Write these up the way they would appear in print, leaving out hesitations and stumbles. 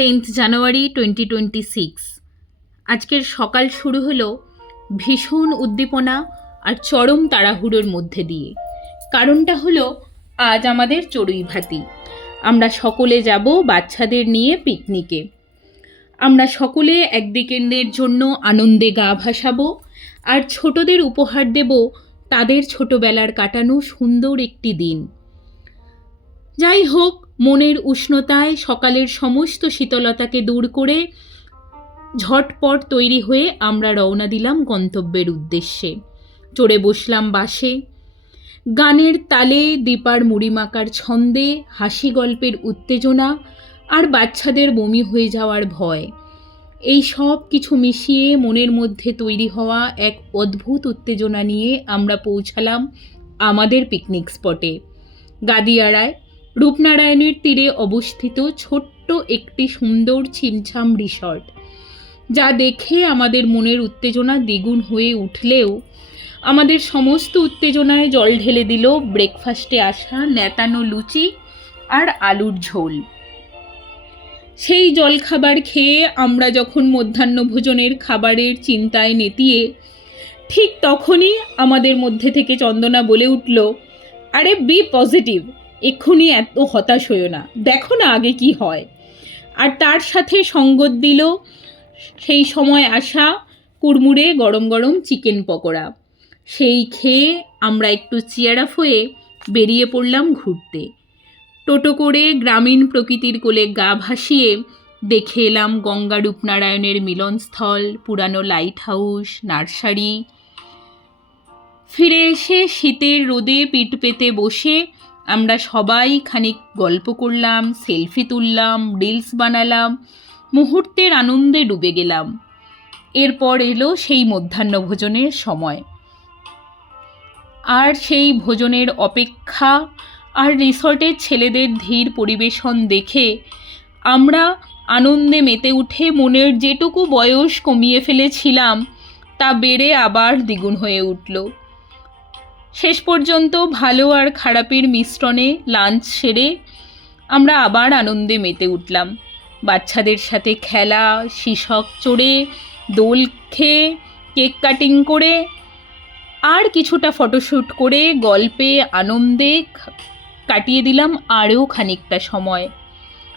10th জানুয়ারি 2026। আজকের সকাল শুরু হলো ভীষণ উদ্দীপনা আর চরম তাড়াহুড়োর মধ্যে দিয়ে। কারণটা হলো আজ আমাদের চড়ুইভাতি। আমরা সকলে যাব বাচ্চাদের নিয়ে পিকনিকে। আমরা সকলে একদিকের জন্য আনন্দে গা ভাসাবো আর ছোটদের উপহার দেব তাদের ছোটবেলার কাটানো সুন্দর একটি দিন। যাই হোক, মনের উষ্ণতায় সকালের সমস্ত শীতলতাকে দূর করে ঝটপট তৈরি হয়ে আমরা রওনা দিলাম গন্তব্যের উদ্দেশ্যে। চড়ে বসলাম বাসে। গানের তালে, দীপার মুড়িমাকার ছন্দে, হাসি গল্পের উত্তেজনা আর বাচ্চাদের বমি হয়ে যাওয়ার ভয়, এই সব কিছু মিশিয়ে মনের মধ্যে তৈরি হওয়া এক অদ্ভুত উত্তেজনা নিয়ে আমরা পৌঁছালাম আমাদের পিকনিক স্পটে, গাদিয়াড়ায়, রূপনারায়ণের তীরে অবস্থিত ছোট্ট একটি সুন্দর ছিমছাম রিসর্ট। যা দেখে আমাদের মনের উত্তেজনা দ্বিগুণ হয়ে উঠলেও আমাদের সমস্ত উত্তেজনায় জল ঢেলে দিল ব্রেকফাস্টে আসা নেতানো লুচি আর আলুর ঝোল। সেই জলখাবার খেয়ে আমরা যখন মধ্যাহ্নভোজনের খাবারের চিন্তায় নেতিয়ে, ঠিক তখনই আমাদের মধ্যে থেকে চন্দনা বলে উঠল, আরে বি পজিটিভ, এক্ষুনি এত হতাশ হইও না, দেখো না আগে কি হয়। আর তার সাথে সঙ্গত দিল সেই সময় আসা কুড়মুড়ে গরম গরম চিকেন পকোড়া। সেই খেয়ে আমরা একটু চিয়ার আপ হয়ে বেরিয়ে পড়লাম ঘুরতে। টোটো করে গ্রামীণ প্রকৃতির কোলে গা ভাসিয়ে দেখে এলাম গঙ্গা রূপনারায়ণের মিলনস্থল, পুরানো লাইট হাউস, নার্সারি। ফিরে এসে শীতের রোদে পিঠ পেতে বসে আমরা সবাই খানিক গল্প করলাম, সেলফি তুললাম, রিলস বানালাম, মুহূর্তের আনন্দে ডুবে গেলাম। এরপর এলো সেই মধ্যাহ্নভোজনের সময়। আর সেই ভোজনের অপেক্ষা আর রিসর্টের ছেলেদের ধীর পরিবেশন দেখে আমরা আনন্দে মেতে উঠে মনের যেটুকু বয়স কমিয়ে ফেলেছিলাম তা বেড়ে আবার দ্বিগুণ হয়ে উঠল। শেষ পর্যন্ত ভালো আর খারাপের মিশ্রণে লাঞ্চ সেরে আমরা আবার আনন্দে মেতে উঠলাম। বাচ্চাদের সাথে খেলা, শিশক চড়ে, দোল খেয়ে, কেক কাটিং করে আর কিছুটা ফটোশ্যুট করে গল্পে আনন্দে কাটিয়ে দিলাম আরও খানিকটা সময়।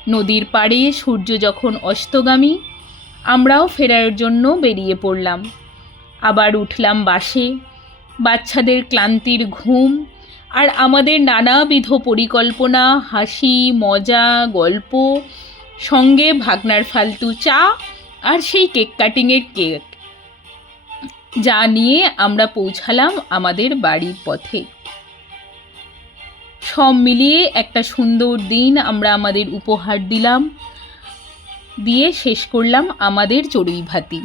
নদীর পাড়ে সূর্য যখন অস্তগামী, আমরাও ফেরার জন্য বেরিয়ে পড়লাম। আবার উঠলাম বাসে। বাচ্চাদের ক্লান্তির ঘুম আর আমাদের নানাবিধ পরিকল্পনা, হাসি, মজা, গল্প, সঙ্গে ভাগনার ফালতু চা আর সেই কেক কাটিংয়ের কেক, যা নিয়ে আমরা পৌঁছালাম আমাদের বাড়ির পথে। সব মিলিয়ে একটা সুন্দর দিন আমরা আমাদের উপহার দিলাম, দিয়ে শেষ করলাম আমাদের চড়ুইভাতি।